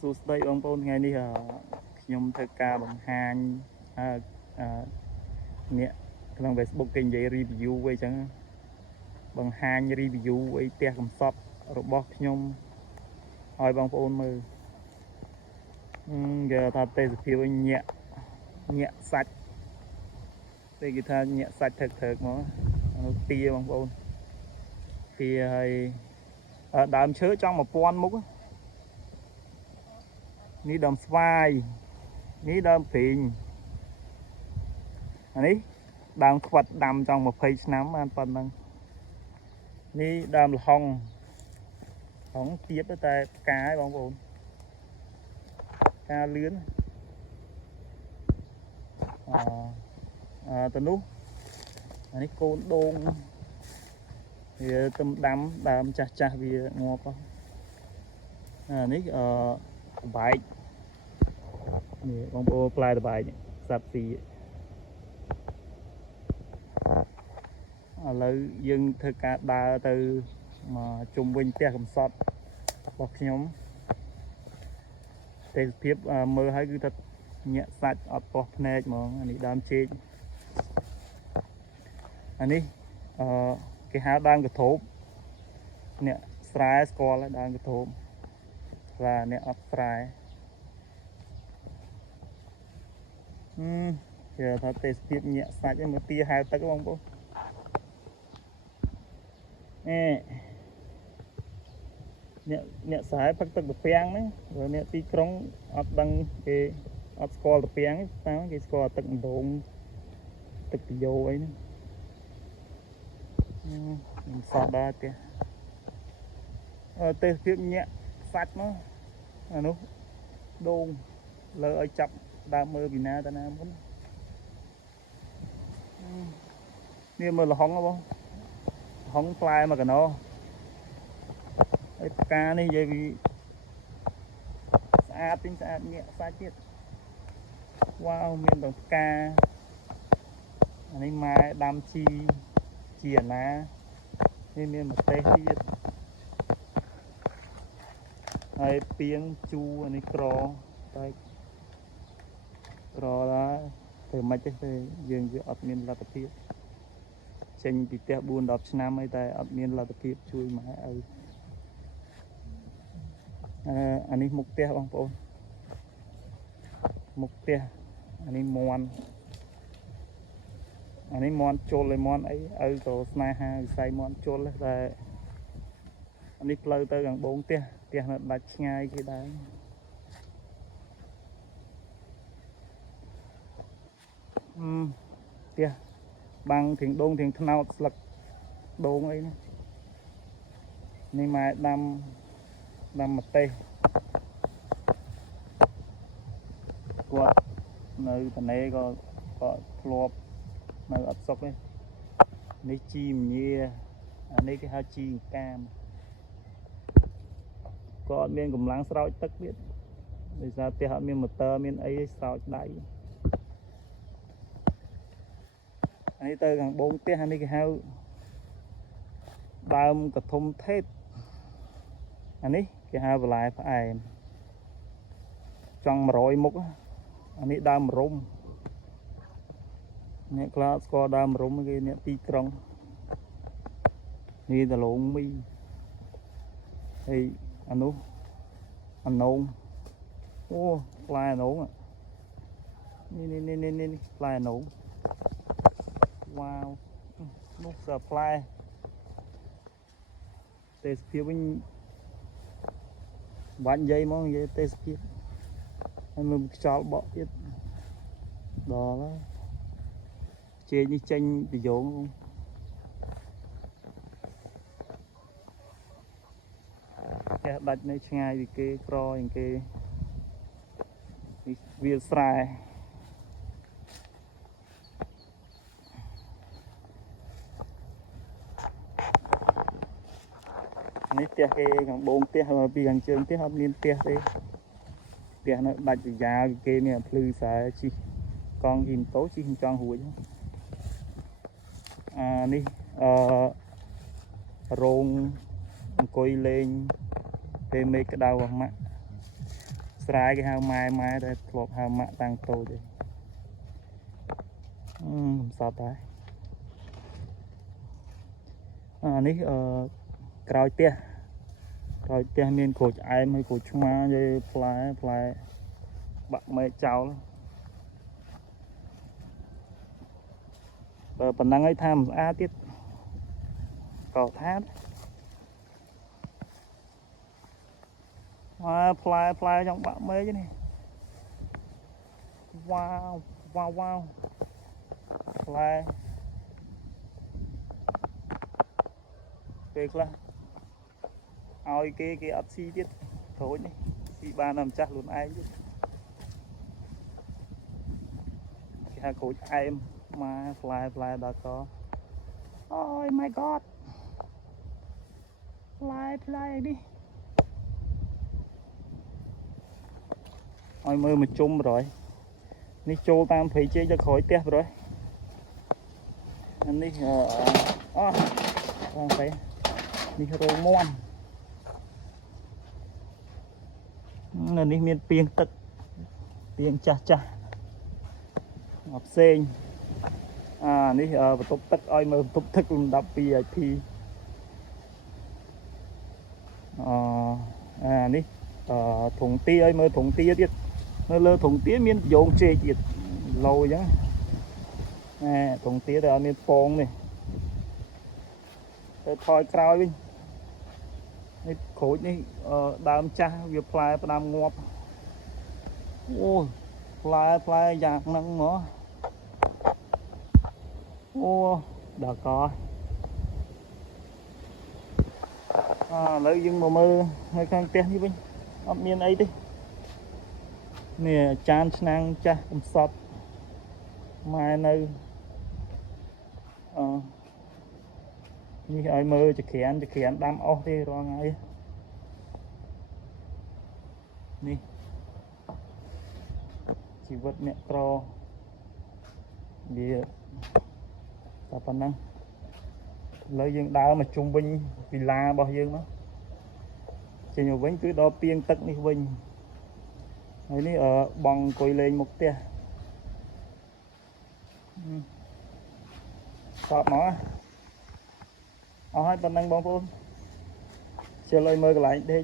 សួស្តីបងប្អូនថ្ងៃនេះខ្ញុំធ្វើការបង្ហាញអ្នកក្នុង Facebook គេនិយាយ review អីចឹងបង្ហាញ review អីផ្ទះកំសត់របស់ខ្ញុំឲ្យបងប្អូនមើលគេថាទេសភាពញាក់សាច់ទេគេថាញាក់សាច់ថឹកមកទាបងប្អូនទាហើយដើមឈើចង់1000មុខនេះដើមស្វាយនេះដើមព្រីងអានេះដើមខ្វិតដាំចង់20ឆ្នាំបានប៉ុណ្ណឹងនេះដើមលហុងទៀតតែផ្កាឯងបងប្អូនការលឿនទៅនោះអានេះកូនដូងវាទំដាំដើមចាស់វាងាប់អានេះបែកនេះបងប្អូនផ្លែតបែកសត្វទីឥឡូវយើងធ្វើការដើរទៅជុំវិញផ្ទះកំសត់របស់ខ្ញុំទេសភាពមើលឲ្យគឺថាញាក់សាច់អត់ទាស់ភ្នែកហ្មងអានេះដើមចេកអានេះគេហៅដើមកធូបអ្នកស្រែស្គាល់ដើមកធូបvàអ្នកអត់ស្រែគេថាទេសភាពញាក់សាច់មើលទាហៅទឹកបងប្អូនអ្នកស្រែផឹកទឹកត្រពាំងហ្នឹងព្រោះអ្នកទីក្រុងអត់ដឹងគេអត់ស្គាល់ត្រពាំងទេគេស្គាល់ទឹកដងទឹកប្រយោអីហ្នឹងមិនសោះដែរទេទេសភាពញាក់សាច់មកអានោះដូងលើឲ្យចាប់ដើមមើលពីណាទៅណាមុននេះមើលលហុងបងលហុងផ្លែមកកណោហើយផ្កានេះនិយាយពីស្អាតទិញស្អាតញាក់សាច់ទៀតវ៉ាវមានទាំងផ្កាអានេះម៉ែដាំជាអាណានេះមានម្ទេសទៀតហើយពីងជូអានេះក្រតែក្រដែរធ្វើមិនទេយើងវាអត់មានលទ្ធភាពចេញពីផ្ទះ4-10ឆ្នាំហើយតែអត់មានលទ្ធភាពជួយម៉ែឲ្យអានេះមុខផ្ទះបងប្អូនមុខផ្ទះអានេះមន់អានេះមន់ជុលឲ្យមន់អីឪក៏ស្នេហាវិស័យមន់ជុលតែអានេះផ្លូវទៅខាងបងផ្ទះនៅដាច់ឆ្ងាយគេដែរផ្ទះបាំងធៀងដូងធៀងថ្នោតស្លឹកដូងអីនេះម៉ែដាំម្ទេសគាត់នៅត្នេក៏ធ្លាប់នៅអត់សុខទេនេះជីមញាអានេះគេហៅជីកាមក៏អត់មានកម្លាំងស្រោចទឹកទៀតដោយសារផ្ទះអត់មានម៉ូទ័រមានអីស្រោចដៃអានេះទៅខាងបងផ្ទះអានេះគេហៅដើមកធំថេតអានេះគេហៅបន្លែផ្អែមចង់100មុខអានេះដើមរុំអ្នកខ្លះស្គាល់ដើមរុំគេអ្នកទីក្រុងនេះដលងមីហើយអានោះអណងអូផ្លែអណងនេះផ្លែអណងវ៉ាវនោះសើផ្លែទេសភាពវិញបាច់និយាយមកនិយាយទេសភាពហើយមើលខ្យល់បក់ទៀតដល់ហើយជេកនេះចេញពីយងចេះដាច់នៅឆ្ងាយពីគេក្រជាងគេនេះវាលស្រែនេះផ្ទះគេខាងបងផ្ទះពីខាងជើងផ្ទះអត់មានផ្ទះទេផ្ទះនៅដាច់ប្រយ៉ាគេមានភ្លឺខ្សែជិះកង់ហ៊ីម៉ូតូជិះចង់រួចនេះរោងអង្គុយលេងពេលមេឃក្តៅអាម៉ាក់ ស្រែគេហៅម៉ែតែធ្លាប់ហៅម៉ាក់តាំងតូចទេសតដែរអានេះក្រោយផ្ទះមានក្រូចអែមហើយក្រូចឆ្មានិយាយផ្លែបាក់មេចោលបើប៉ុណ្ណឹងឲ្យថាមិនស្អាតទៀតក៏ថាផ្លែចង់បាក់មេនេះវ៉ាវផ្លែពេលខ្លះឲ្យគេអត់ស៊ីទៀតក្រូចនេះស៊ីបានតែម្ចាស់ខ្លួនឯងទៀតគេហៅក្រូចអែមមកផ្លែដល់កអូយ my god ផ្លែនេះឲ្យមើលមកជុំប្រយនេះចូលតាមព្រៃជែកទៅក្រោយផ្ទះប្រយអានេះបងស្អីនេះរោងមាន់នៅនេះមានពាងទឹកពាងចាស់ផ្សេងនេះបន្ទប់ទឹកឲ្យមើលបន្ទប់ទឹកលំដាប់ VIP នេះធុងទាឲ្យមើលធុងទាទៀតនៅលើធុងទាមានប្រយោងជែកទៀតលោអញ្ចឹងធុងទាតែអត់មានពងនេះទៅថយក្រោយវិញនេះក្រូចនេះដើមចាស់វាផ្លែផ្ដាំងាប់អូផ្លែយ៉ាងហ្នឹងមកអូដល់កឥឡូវយើងមកមើលនៅខាងផ្ទះនេះវិញអត់មានអីទេនេះចានឆ្នាំងចាស់កំសត់ម៉ែនៅនេះឲ្យមើលចក្រានដាំអស់ទេរាល់ថ្ងៃនេះជីវិតអ្នកក្រវាតែប៉ុណ្ណឹងឥឡូវយើងដើរមកជុំវិញវិឡារបស់យើងមកចេញមកវិញគឺដល់ពាងទឹកនេះវិញហើយនេះបងអង្គុយលេងមុខផ្ទះស្បមកអស់ហើយប៉ុណ្ណឹងបងប្អូនជិះឲ្យមើលកន្លែងដេក